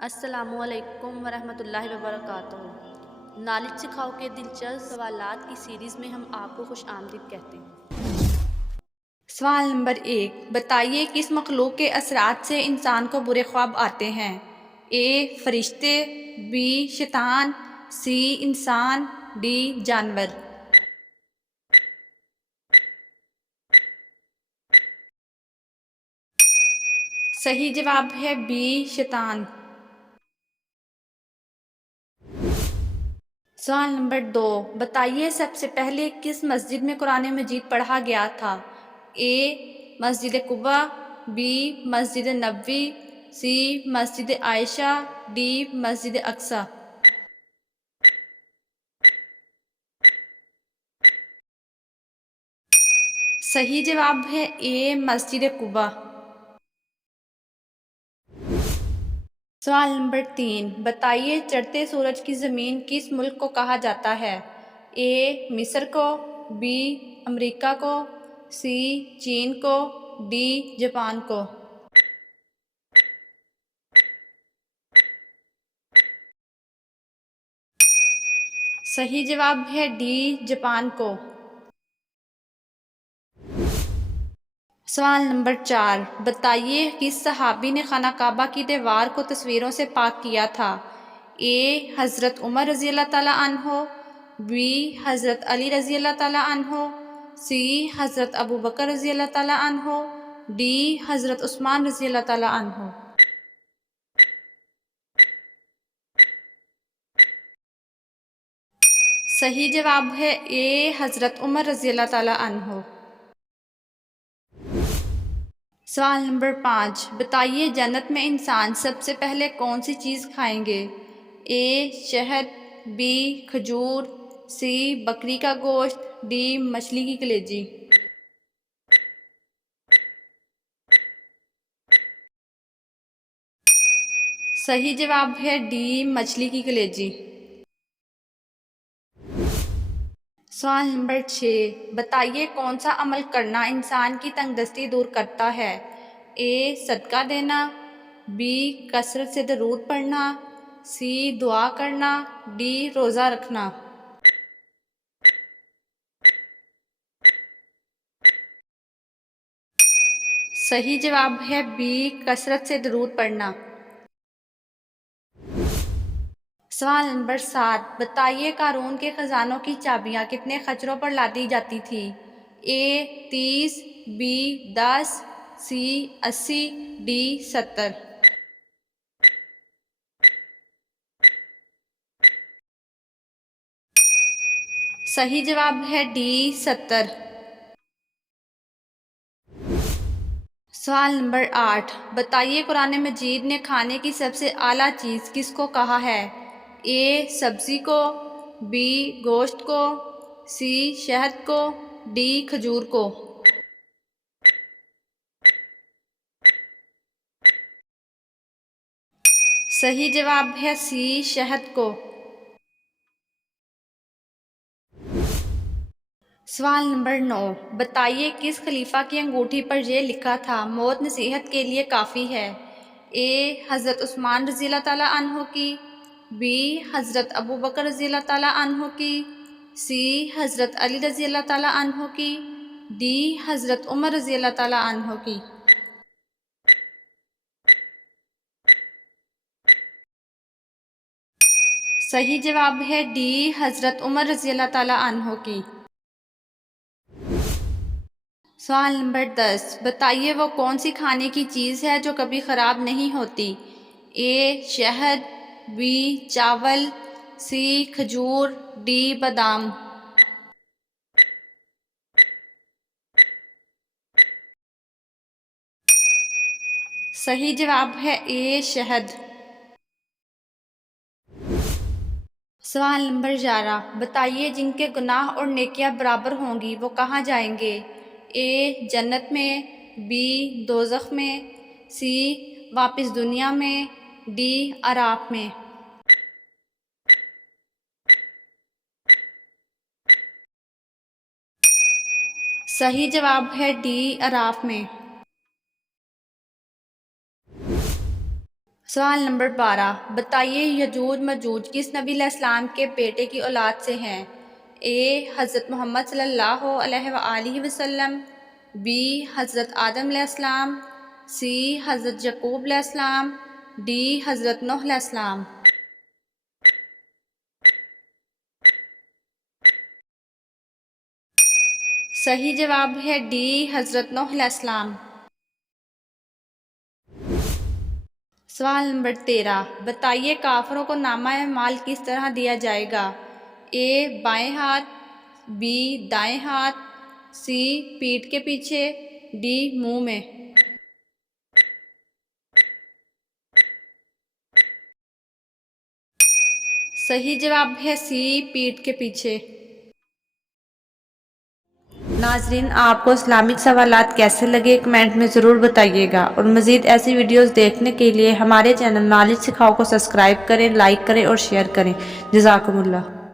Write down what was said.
السلام علیکم ورحمۃ اللہ وبرکاتہ۔ نالج سکھاؤ کے دلچسپ سوالات کی سیریز میں ہم آپ کو خوش آمدید کہتے ہیں۔ سوال نمبر 1، بتائیے کس مخلوق کے اثرات سے انسان کو برے خواب آتے ہیں؟ اے فرشتے، بی شیطان، سی انسان، ڈی جانور۔ صحیح جواب ہے بی شیطان۔ سوال نمبر 2، بتائیے سب سے پہلے کس مسجد میں قرآن مجید پڑھا گیا تھا؟ اے مسجد Quba, be Masjid Nabawi, C Masjid Aisha, D مسجد اقصی۔ صحیح جواب ہے اے مسجد قباء۔ سوال نمبر 3، بتائیے چڑھتے سورج کی زمین کس ملک کو کہا جاتا ہے؟ اے مصر کو، بی امریکہ کو، سی چین کو، ڈی جاپان کو۔ صحیح جواب ہے ڈی جاپان کو۔ سوال نمبر 4، بتائیے کس صحابی نے خانہ کعبہ کی دیوار کو تصویروں سے پاک کیا تھا؟ اے حضرت عمر رضی اللہ تعالیٰ عنہ، بی حضرت علی رضی اللہ تعالیٰ عنہ، سی حضرت ابو بکر رضی اللہ تعالیٰ عنہ، ڈی حضرت عثمان رضی اللہ تعالیٰ عنہ۔ صحیح جواب ہے اے حضرت عمر رضی اللہ تعالیٰ عنہ۔ سوال نمبر 5، بتائیے جنت میں انسان سب سے پہلے کون سی چیز کھائیں گے؟ اے شہد، بی کھجور، سی بکری کا گوشت، ڈی مچھلی کی کلیجی۔ صحیح جواب ہے ڈی مچھلی کی کلیجی۔ سوال نمبر 6، بتائیے کون سا عمل کرنا انسان کی تنگ دستی دور کرتا ہے؟ اے صدقہ دینا، بی کثرت سے درود پڑھنا، سی دعا کرنا، ڈی روزہ رکھنا۔ صحیح جواب ہے بی کثرت سے درود پڑھنا۔ سوال نمبر 7، بتائیے قارون کے خزانوں کی چابیاں کتنے خچروں پر لادی جاتی تھی؟ اے 30، بی 10، سی 80، ڈی 70۔ صحیح جواب ہے ڈی 70۔ سوال نمبر 8، بتائیے قرآن مجید نے کھانے کی سب سے اعلیٰ چیز کس کو کہا ہے؟ اے سبزی کو، بی گوشت کو، سی شہد کو، ڈی کھجور کو۔ صحیح جواب ہے سی شہد کو۔ سوال نمبر 9، بتائیے کس خلیفہ کی انگوٹھی پر یہ لکھا تھا موت نصیحت کے لیے کافی ہے؟ اے حضرت عثمان رضی اللہ تعالیٰ عنہ کی، بی حضرت ابو بکر رضی اللہ تعالیٰ عنہ کی، سی حضرت علی رضی اللہ تعالیٰ عنہ کی، ڈی حضرت عمر رضی اللہ تعالیٰ عنہ کی۔ صحیح جواب ہے ڈی حضرت عمر رضی اللہ تعالیٰ عنہ کی۔ سوال نمبر 10، بتائیے وہ کون سی کھانے کی چیز ہے جو کبھی خراب نہیں ہوتی؟ اے شہد، بی چاول، سی کھجور، ڈی بادام۔ صحیح جواب ہے اے شہد۔ سوال نمبر 11، بتائیے جن کے گناہ اور نیکیاں برابر ہوں گی وہ کہاں جائیں گے؟ اے جنت میں، بی دوزخ میں، سی واپس دنیا میں، ڈی اعراف میں۔ صحیح جواب ہے ڈی اعراف میں۔ سوال نمبر 12، بتائیے یجوج مجوج کس نبی علیہ السلام کے بیٹے کی اولاد سے ہیں؟ اے حضرت محمد صلی اللہ علیہ وآلہ وسلم، بی حضرت آدم علیہ السلام، سی حضرت یعقوب علیہ السلام، ڈی حضرت نوح علیہ السلام۔ صحیح جواب ہے ڈی حضرت نوح علیہ السلام۔ سوال نمبر 13، بتائیے کافروں کو نامہ اعمال کس طرح دیا جائے گا؟ اے بائیں ہاتھ، بی دائیں ہاتھ، سی پیٹھ کے پیچھے، ڈی منہ میں۔ صحیح جواب ہے سی پیٹھ کے پیچھے۔ ناظرین، آپ کو اسلامک سوالات کیسے لگے کمنٹ میں ضرور بتائیے گا، اور مزید ایسی ویڈیوز دیکھنے کے لیے ہمارے چینل نالج سکھاؤ کو سبسکرائب کریں، لائک کریں اور شیئر کریں۔ جزاکم اللہ۔